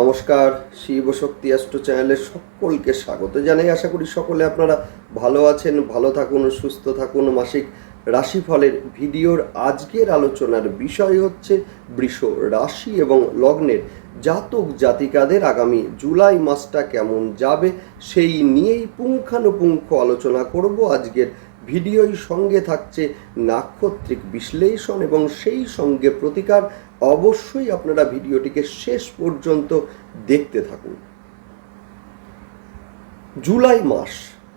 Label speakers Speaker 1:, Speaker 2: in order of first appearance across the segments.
Speaker 1: নমস্কার, শিব শক্তি অ্যাস্ট্রো চ্যানেলের সকলকে স্বাগত জানাই। আশা করি সকলে আপনারা ভালো আছেন, ভালো থাকুন, সুস্থ থাকুন। মাসিক রাশিফলের ভিডিওর আজকের আলোচনার বিষয় হচ্ছে বৃষ রাশি এবং লগ্নের জাতক জাতিকাদের আগামী জুলাই মাসটা কেমন যাবে, সেই নিয়েই পুঙ্খানুপুঙ্খ আলোচনা করব আজকের ভিডিওর সঙ্গে থাকছে নাক্ষত্রিক বিশ্লেষণ এবং সেই সঙ্গে প্রতিকার। অবশ্যই আপনারা ভিডিওটিকে শেষ পর্যন্ত দেখতে থাকুন। জুলাই মাস।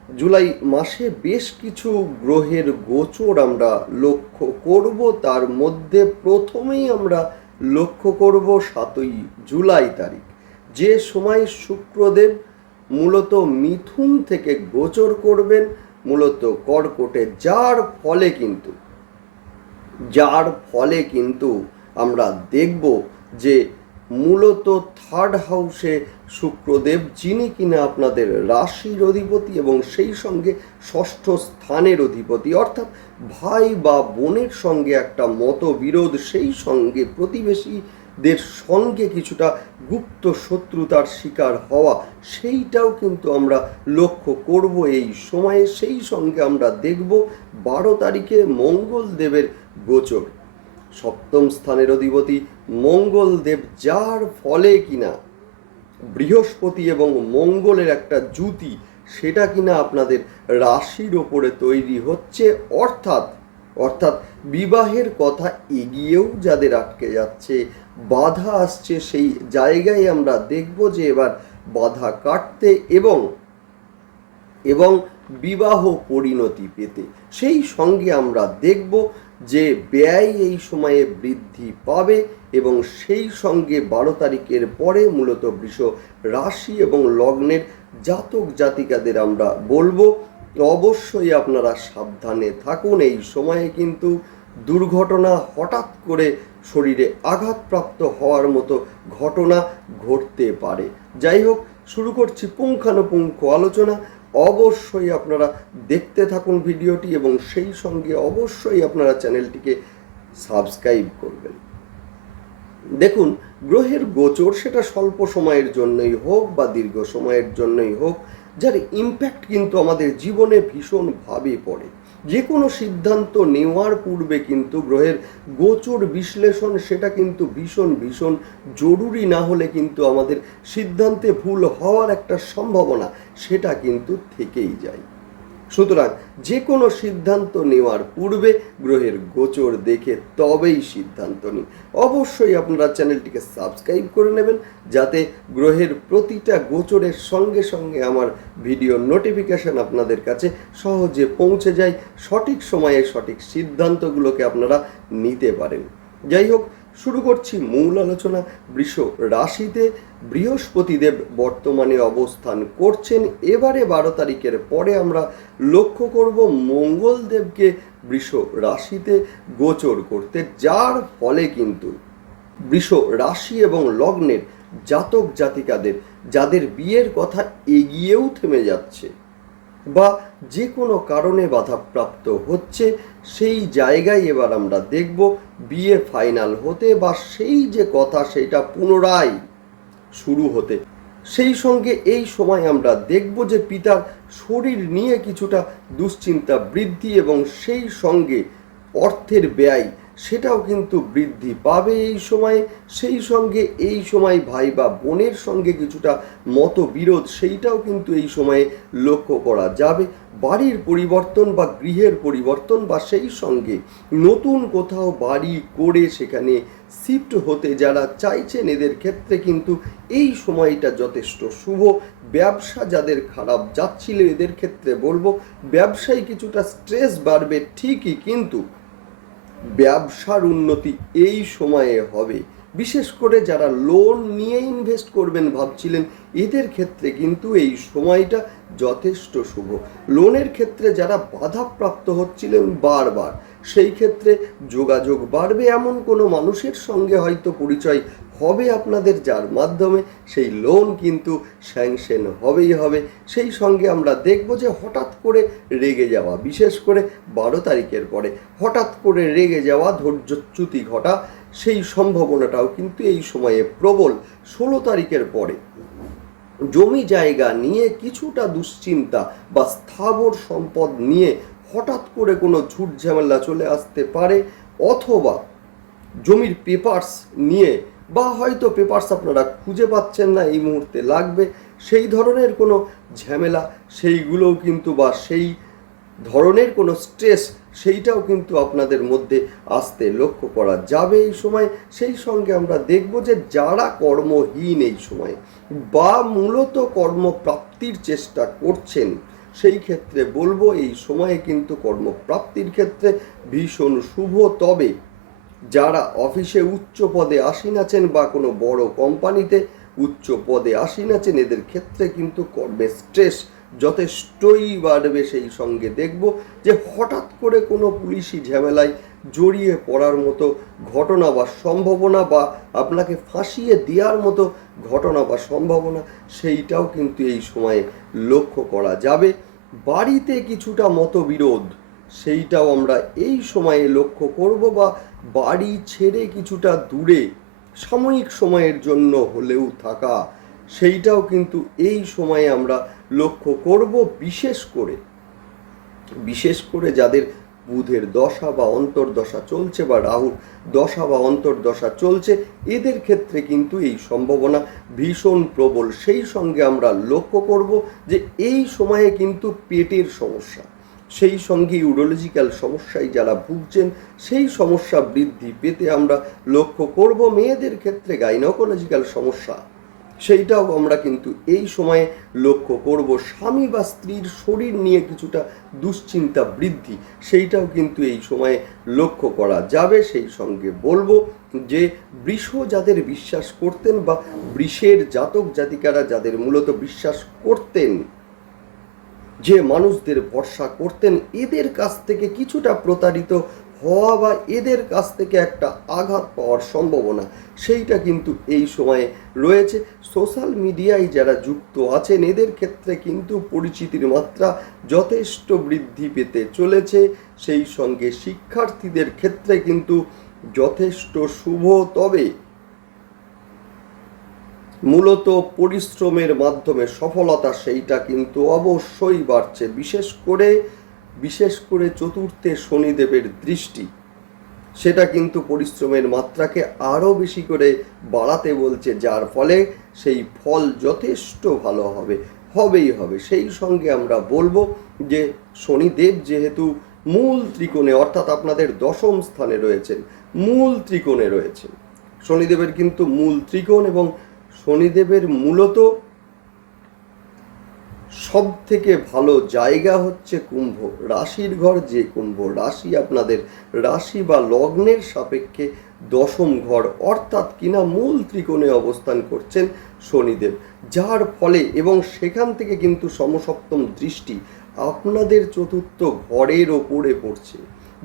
Speaker 1: জুলাই মাসে বেশ কিছু গ্রহের গোচর আমরা লক্ষ্য করব। তার মধ্যে প্রথমেই আমরা লক্ষ্য করব সাতই জুলাই তারিখ। যে সময় শুক্রদেব মূলত মিথুন থেকে গোচর করবেন মূলত কর্কটে, যার ফলে কিন্তু, যার ফলে কিন্তু আমরা দেখব যে মূলত থার্ড হাউসে শুক্রদেব, যিনি কিনা আপনাদের রাশির অধিপতি এবং সেই সঙ্গে ষষ্ঠ স্থানের অধিপতি, অর্থাৎ ভাই বা বোনের সঙ্গে একটা মতবিরোধ, সেই সঙ্গে প্রতিবেশীদের সঙ্গে কিছুটা গুপ্ত শত্রুতার শিকার হওয়া, সেইটাও কিন্তু আমরা লক্ষ্য করব এই সময়ে। সেই সঙ্গে আমরা দেখব বারো তারিখে মঙ্গল দেবের গোচর। সপ্তম স্থানের অধিপতি মঙ্গল দেব যার ফলে কিনা বৃহস্পতি এবং মঙ্গলের একটা জুতি সেটা কিনা আপনাদের রাশির ওপরে তৈরি হচ্ছে। অর্থাৎ অর্থাৎ বিবাহের কথা এগিয়েও যাদের আটকে যাচ্ছে বাধা আসছে সেই জায়গায় আমরা দেখব যে এবার বাধা কাটতে এবং এবং বিবাহ পরিণতি পেতে। সেই সঙ্গে আমরা দেখব যে ব্যয় এই সময়ে বৃদ্ধি পাবে এবং সেই সঙ্গে বারো তারিখের পরে মূলত বৃষ রাশি এবং লগ্নের জাতক জাতিকাদের আমরা বলব। অবশ্যই আপনারা সাবধানে থাকুন, এই সময়ে কিন্তু দুর্ঘটনা হঠাৎ করে শরীরে আঘাতপ্রাপ্ত হওয়ার মতো ঘটনা ঘটতে পারে। যাই হোক, শুরু করছি পুঙ্খানুপুঙ্খ আলোচনা। অবশ্যই আপনারা দেখতে থাকুন ভিডিওটি এবং সেই সঙ্গে অবশ্যই আপনারা চ্যানেলটিকে সাবস্ক্রাইব করবেন। দেখুন, গ্রহের গোচর সেটা স্বল্প সময়ের জন্যই হোক বা দীর্ঘ সময়ের জন্যই হোক, যার ইম্প্যাক্ট কিন্তু আমাদের জীবনে ভীষণভাবে পড়ে। যে কোনো সিদ্ধান্ত নেওয়ার পূর্বে কিন্তু গ্রহের গোচর বিশ্লেষণ সেটা কিন্তু ভীষণ ভীষণ জরুরি না হলে কিন্তু আমাদের সিদ্ধান্তে ভুল হওয়ার একটা সম্ভাবনা সেটা কিন্তু থেকেই যায়। সুতরাং যে কোনো সিদ্ধান্ত নেওয়ার পূর্বে গ্রহের গোচর দেখে তবেই সিদ্ধান্ত নিন। অবশ্যই আপনারা চ্যানেলটিকে সাবস্ক্রাইব করে নেবেন, যাতে গ্রহের প্রতিটা গোচরের সঙ্গে সঙ্গে আমার ভিডিও নোটিফিকেশন আপনাদের কাছে সহজে পৌঁছে যায়, সঠিক সময়ে সঠিক সিদ্ধান্তগুলোকে আপনারা নিতে পারেন। যাই হোক শুরু করছি মূল আলোচনা। বৃষ রাশিতে বৃহস্পতিদেব বর্তমানে অবস্থান করছেন। এবারে বারো তারিখের পরে আমরা লক্ষ্য করব মঙ্গলদেবকে বৃষ রাশিতে গোচর করতে। যার ফলে কিন্তু বৃষ রাশি এবং লগ্নের জাতক জাতিকাদের যাদের বিয়ের কথা এগিয়েও থেমে যাচ্ছে বা যে কোনো কারণে বাধাপ্রাপ্ত হচ্ছে, সেই জায়গায় এবার আমরা দেখব বিয়ে ফাইনাল হতে বা সেই যে কথা সেটা পুনরায় শুরু হতে। সেই সঙ্গে এই সময় আমরা দেখব যে পিতার শরীর নিয়ে কিছুটা দুশ্চিন্তা বৃদ্ধি এবং সেই সঙ্গে অর্থের ব্যয় সেটাও কিন্তু বৃদ্ধি পাবে এই সময়ে, সেই সঙ্গে এই সময় ভাই বা বোনের সঙ্গে কিছুটা মতবিরোধ, সেইটাও কিন্তু এই সময়ে লক্ষ্য করা যাবে। বাড়ির পরিবর্তন বা গৃহের পরিবর্তন বা সেই সঙ্গে নতুন কোথাও বাড়ি করে সেখানে শিফট হতে যারা চাইছেন, এদের ক্ষেত্রে কিন্তু এই সময়টা যথেষ্ট শুভ। ব্যবসা যাদের খারাপ যাচ্ছিল, এদের ক্ষেত্রে বলব, ব্যবসায় কিছুটা স্ট্রেস বাড়বে ঠিকই, কিন্তু ব্যবসার উন্নতি এই সময়ে হবে। বিশেষ করে যারা লোন নিয়ে ইনভেস্ট করবেন ভাবছিলেন, এদের ক্ষেত্রে কিন্তু এই সময়টা যথেষ্ট শুভ। লোনের ক্ষেত্রে যারা বাধাপ্রাপ্ত হচ্ছিলেন বারবার, সেই ক্ষেত্রে যোগাযোগ বাড়বে এমন কোনো মানুষের সঙ্গে হয়তো পরিচয় হবে আপনাদের, যার মাধ্যমে সেই লোন কিন্তু স্যাংশন হবেই হবে। সেই সঙ্গে আমরা দেখব যে হঠাৎ করে রেগে যাওয়া, বিশেষ করে বারো তারিখের পরে হঠাৎ করে রেগে যাওয়া, ধৈর্যচ্যুতি ঘটা, সেই সম্ভাবনাটাও কিন্তু এই সময়ে প্রবল। ষোলো তারিখের পরে জমি জায়গা নিয়ে কিছুটা দুশ্চিন্তা বা স্থাবর সম্পদ নিয়ে হঠাৎ করে কোনো ঝুট ঝামেলা চলে আসতে পারে, অথবা জমির পেপারস নিয়ে বা হয়তো পেপারস আপনারা খুঁজে পাচ্ছেন না এই মুহূর্তে লাগবে। সেই ধরনের কোনো ঝামেলা, সেইগুলোও কিন্তু বা সেই ধরনের কোনো স্ট্রেস সেইটাও কিন্তু আপনাদের মধ্যে আসতে লক্ষ্য করা যাবে এই সময়। সেই সঙ্গে আমরা দেখব যে যারা কর্মহীন এই সময় বা মূলত কর্মপ্রাপ্তির চেষ্টা করছেন, সেই ক্ষেত্রে বলব এই সময়ে কিন্তু কর্মপ্রাপ্তির ক্ষেত্রে ভীষণ শুভ। তবে যারা অফিসে উচ্চ পদে আসীন আছেন বা কোনো বড় কোম্পানিতে উচ্চ পদে আসীন আছেন, এদের ক্ষেত্রে কিন্তু কর্মের স্ট্রেস। যথেষ্টই বাড়বে সেই সঙ্গে দেখব যে হঠাৎ করে কোনো পুলিশি ঝামেলায় জড়িয়ে পড়ার মতো ঘটনা বা সম্ভাবনা বা আপনাকে ফাঁসিয়ে দেওয়ার মতো ঘটনা বা সম্ভাবনা, সেইটাও কিন্তু এই সময়ে লক্ষ্য করা যাবে। বাড়িতে কিছুটা মতবিরোধ, সেইটাও আমরা এই সময়ে লক্ষ্য করব বা বাড়ি ছেড়ে কিছুটা দূরে, সাময়িক সময়ের জন্য হলেও থাকা, সেইটাও কিন্তু এই সময়ে আমরা লক্ষ্য করব বিশেষ করে। বিশেষ করে যাদের বুধের দশা বা অন্তর্দশা চলছে বা রাহুর দশা বা অন্তর্দশা চলছে, এদের ক্ষেত্রে কিন্তু এই সম্ভাবনা ভীষণ প্রবল। সেই সঙ্গে আমরা লক্ষ্য করব যে এই সময়ে কিন্তু পেটের সমস্যা। সেই সঙ্গে ইউরোলজিক্যাল সমস্যায় যারা ভুগছেন, সেই সমস্যা বৃদ্ধি পেতে আমরা লক্ষ্য করব মেয়েদের ক্ষেত্রে গাইনোকোলজিক্যাল সমস্যা। সেইটাও আমরা কিন্তু এই সময়ে লক্ষ্য করব। স্বামী বা স্ত্রীর শরীর নিয়ে কিছুটা দুশ্চিন্তা বৃদ্ধি, সেইটাও কিন্তু এই সময়ে লক্ষ্য করা যাবে। সেই সঙ্গে বলব যে বৃষ যাদের বিশ্বাস করতেন বা বৃষের জাতক জাতিকারা যাদের মূলত বিশ্বাস করতেন যে মানুষদের ভরসা করতেন, এদের কাছ থেকে কিছুটা প্রতারিত হওয়া বা এদের কাছ থেকে একটা আঘাত পাওয়ার সম্ভাবনা, সেইটা কিন্তু এই সময়ে রয়েছে। সোশ্যাল মিডিয়ায় যারা যুক্ত আছেন, এদের ক্ষেত্রে কিন্তু পরিচিতির মাত্রা যথেষ্ট বৃদ্ধি পেতে চলেছে। সেই সঙ্গে শিক্ষার্থীদের ক্ষেত্রে কিন্তু যথেষ্ট শুভ। তবে মূলত পরিশ্রমের মাধ্যমে সফলতা সেইটা কিন্তু অবশ্যই বাড়ছে, বিশেষ করে বিশেষ করে চতুর্থে শনিদেবের দৃষ্টি। সেটা কিন্তু পরিশ্রমের মাত্রাকে আরও বেশি করে বাড়াতে বলছে, যার ফলে সেই ফল যথেষ্ট ভালো হবে, হবেই হবে। সেই সঙ্গে আমরা বলব যে, শনিদেব যেহেতু মূল ত্রিকোণে, অর্থাৎ আপনাদের দশম স্থানে রয়েছেন, মূল ত্রিকোণে রয়েছেন। শনিদেবের কিন্তু মূল ত্রিকোণ এবং শনিদেবের মূলত সব থেকে ভালো জায়গা হচ্ছে কুম্ভ। রাশির ঘর যে কুম্ভ, রাশি আপনাদের রাশি বা লগ্নের সাপেক্ষে দশম ঘর, অর্থাৎ কিনা মূল ত্রিকোণে অবস্থান করছেন শনিদেব। যার ফলে এবং সেখান থেকে কিন্তু সমসপ্তম দৃষ্টি আপনাদের চতুর্থ ঘরের ওপরে পড়ছে।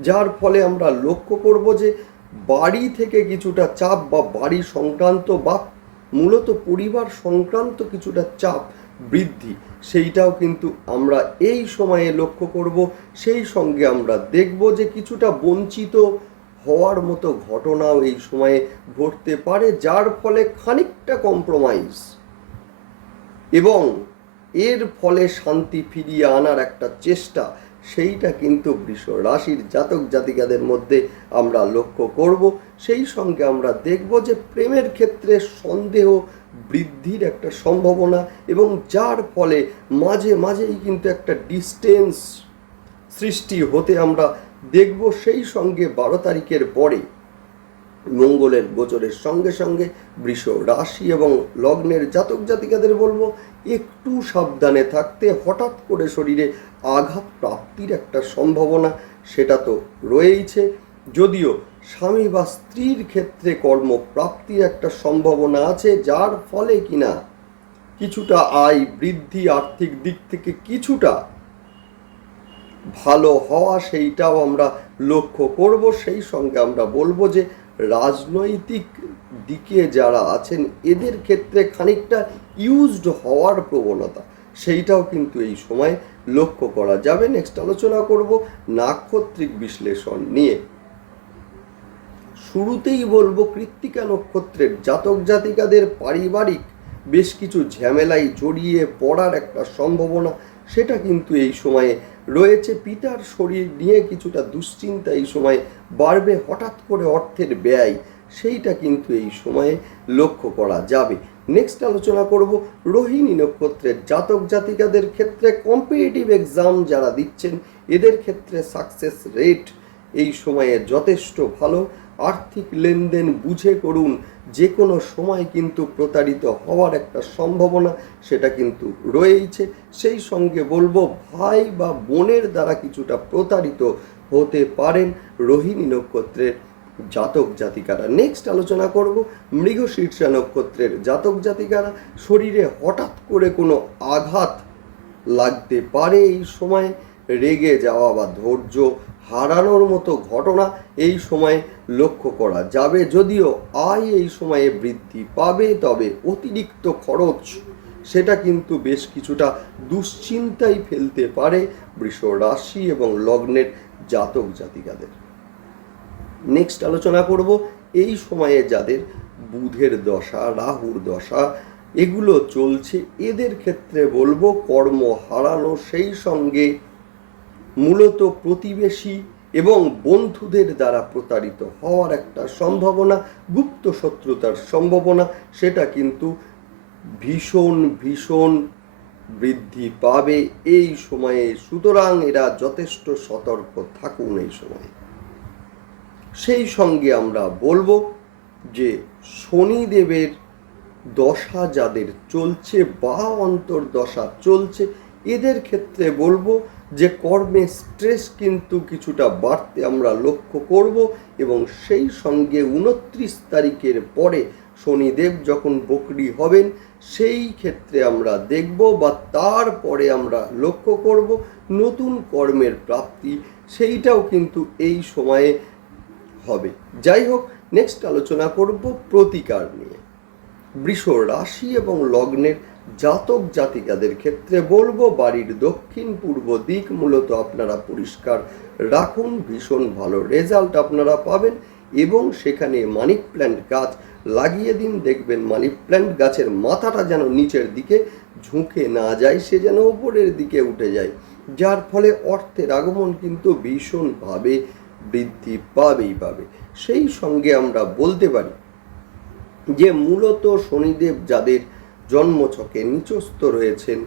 Speaker 1: যার ফলে আমরা লক্ষ্য করব যে বাড়ি থেকে কিছুটা চাপ বা বাড়ি সংক্রান্ত বা মূলত পরিবার সংক্রান্ত কিছুটা চাপ বৃদ্ধি, সেইটাও কিন্তু আমরা এই সময়ে লক্ষ্য করব। সেই সঙ্গে আমরা দেখব যে কিছুটা বঞ্চিত হওয়ার মতো ঘটনাও এই সময়ে ঘটতে পারে, যার ফলে খানিকটা কম্প্রোমাইজ এবং এর ফলে শান্তি ফিরিয়ে আনার একটা চেষ্টা সেইটা কিন্তু বৃষ রাশির জাতক জাতিকাদের মধ্যে আমরা লক্ষ্য করব। সেই সঙ্গে আমরা দেখব যে প্রেমের ক্ষেত্রে সন্দেহ বৃদ্ধির একটা সম্ভাবনা এবং যার ফলে মাঝে মাঝেই কিন্তু একটা ডিস্টেন্স সৃষ্টি হতে আমরা দেখব। সেই সঙ্গে বারো তারিখের পরে মঙ্গলের গোচরের সঙ্গে সঙ্গে বৃষ রাশি এবং লগ্নের জাতক জাতিকাদের বলব একটু সাবধানে থাকতে হঠাৎ করে শরীরে আঘাত প্রাপ্তির একটা সম্ভাবনা, সেটা তো রয়েইছে। যদিও স্বামী বা স্ত্রীর ক্ষেত্রে কর্মপ্রাপ্তির একটা সম্ভাবনা আছে, যার ফলে কিনা কিছুটা আয় বৃদ্ধি আর্থিক দিক থেকে কিছুটা ভালো হওয়া, সেইটাও আমরা লক্ষ্য করব। সেই সঙ্গে আমরা বলব যে রাজনৈতিক দিকে যারা আছেন, এদের ক্ষেত্রে খানিকটা ইউজড হওয়ার প্রবণতা। সেইটাও কিন্তু এই সময় লক্ষ্য করা যাবে। নেক্সট আলোচনা করব নাক্ষত্রিক বিশ্লেষণ নিয়ে। শুরুতেই বলব কৃত্তিকা নক্ষত্রের জাতক জাতিকাদের পারিবারিক বেশ কিছু ঝামেলায় জড়িয়ে পড়ার একটা সম্ভাবনা, সেটা কিন্তু এই সময়ে রয়েছে পিতার শরীর নিয়ে কিছুটা দুশ্চিন্তা এই সময় বাড়বে, হঠাৎ করে অর্থের ব্যয়, সেইটা কিন্তু এই সময়ে লক্ষ্য করা যাবে। নেক্সট আলোচনা করব রোহিণী নক্ষত্রের জাতক জাতিকাদের ক্ষেত্রে কম্পিটিটিভ এক্সাম যারা দিচ্ছেন, এদের ক্ষেত্রে সাকসেস রেট এই সময়ে যথেষ্ট ভালো আর্থিক লেনদেন বুঝে করুন। যে কোনো সময় কিন্তু প্রতারিত হওয়ার একটা সম্ভাবনা সেটা কিন্তু রয়েইছে। সেই সঙ্গে বলব, ভাই বা বোনের দ্বারা কিছুটা প্রতারিত হতে পারেন রোহিণী নক্ষত্রের জাতক জাতিকারা। নেক্সট আলোচনা করব মৃগশীর্ষা নক্ষত্রের জাতক জাতিকারা। শরীরে হঠাৎ করে কোনো আঘাত লাগতে পারে এই সময়। রেগে যাওয়া বা ধৈর্য হারানোর মতো ঘটনা এই সময়ে লক্ষ্য করা যাবে। যদিও আয় এই সময়ে বৃদ্ধি পাবে, তবে অতিরিক্ত খরচ সেটা কিন্তু বেশ কিছুটা দুশ্চিন্তায় ফেলতে পারে বৃষ রাশি এবং লগ্নের জাতক জাতিকাদের। নেক্সট আলোচনা করব, এই সময়ে যাদের বুধের দশা, রাহুর দশা, এগুলো চলছে। এদের ক্ষেত্রে বলব কর্ম হারানো সেই সঙ্গে মূলত প্রতিবেশী এবং বন্ধুদের দ্বারা প্রতারিত হওয়ার একটা সম্ভাবনা, গুপ্ত শত্রুতার সম্ভাবনা, সেটা কিন্তু ভীষণ ভীষণ বৃদ্ধি পাবে এই সময়ে। সুতরাং এরা যথেষ্ট সতর্ক থাকুন এই সময়ে। সেই সঙ্গে আমরা বলব যে শনিদেবের দশা যাদের চলছে বা অন্তর্দশা চলছে, এদের ক্ষেত্রে বলব যে কর্মে স্ট্রেস কিন্তু কিছুটা বাড়তে আমরা লক্ষ্য করব এবং সেই সঙ্গে উনত্রিশ তারিখের পরে শনিদেব যখন বকরি হবেন, সেই ক্ষেত্রে আমরা দেখব বা তারপরে আমরা লক্ষ্য করব নতুন কর্মের প্রাপ্তি, সেইটাও কিন্তু এই সময়ে হবে। যাই হোক নেক্সট আলোচনা করব প্রতিকার নিয়ে। বৃষ রাশি এবং লগ্নের জাতক জাতিকাদের ক্ষেত্রে বলব বাড়ির দক্ষিণ পূর্ব দিক মূলত আপনারা পরিষ্কার রাখুন, ভীষণ ভালো রেজাল্ট আপনারা পাবেন এবং সেখানে মানি প্ল্যান্ট গাছ লাগিয়ে দিন, দেখবেন মানি প্ল্যান্ট গাছের মাথাটা যেন নিচের দিকে ঝুঁকে না যায়, সে যেন উপরের দিকে উঠে যায়। যার ফলে অর্থের আগমন কিন্তু ভীষণভাবে বৃদ্ধি পাবেই পাবে। সেই সঙ্গে আমরা বলতে পারি যে মূলত শনিদেব যাদের জন্মছকে নিচস্থ রয়েছেন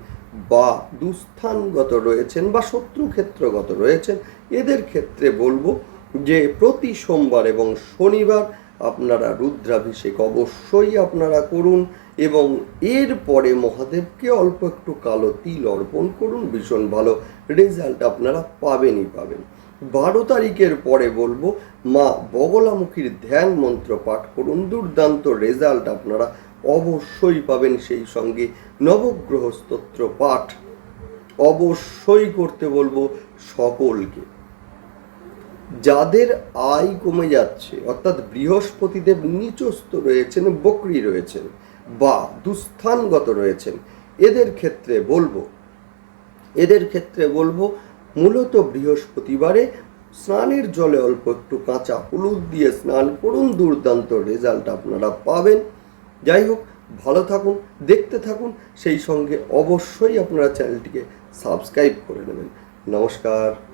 Speaker 1: বা দুস্থানগত রয়েছেন বা শত্রুক্ষেত্রগত রয়েছেন, এদের ক্ষেত্রে বলব যে প্রতি সোমবার এবং শনিবার আপনারা রুদ্রাভিষেক অবশ্যই আপনারা করুন এবং এরপরে মহাদেবকে অল্প একটু কালো তিল অর্পণ করুন, ভীষণ ভালো রেজাল্ট আপনারা পাবেনই পাবেন। বারো তারিখের পরে বলব মা বগলামুখীর ধ্যান মন্ত্র পাঠ করুন, দুর্দান্ত রেজাল্ট আপনারা অবশ্যই পাবেন সেই সঙ্গে নবগ্রহ স্তোত্র পাঠ। অবশ্যই করতে বলব সকলকে। যাদের আয় কমে যাচ্ছে, অর্থাৎ বৃহস্পতিদেব নিচস্থ রয়েছেন, বকরি রয়েছেন বা দুস্থানগত রয়েছেন, এদের ক্ষেত্রে বলব, এদের ক্ষেত্রে বলব মূলত বৃহস্পতিবারে স্নানের জলে অল্প একটু কাঁচা হলুদ দিয়ে স্নান করুন। দুর্দান্ত রেজাল্ট আপনারা পাবেন। যাই হোক, ভালো থাকুন, দেখতে থাকুন, সেই সঙ্গে অবশ্যই আপনারা চ্যানেলটিকে সাবস্ক্রাইব করে নেবেন। নমস্কার।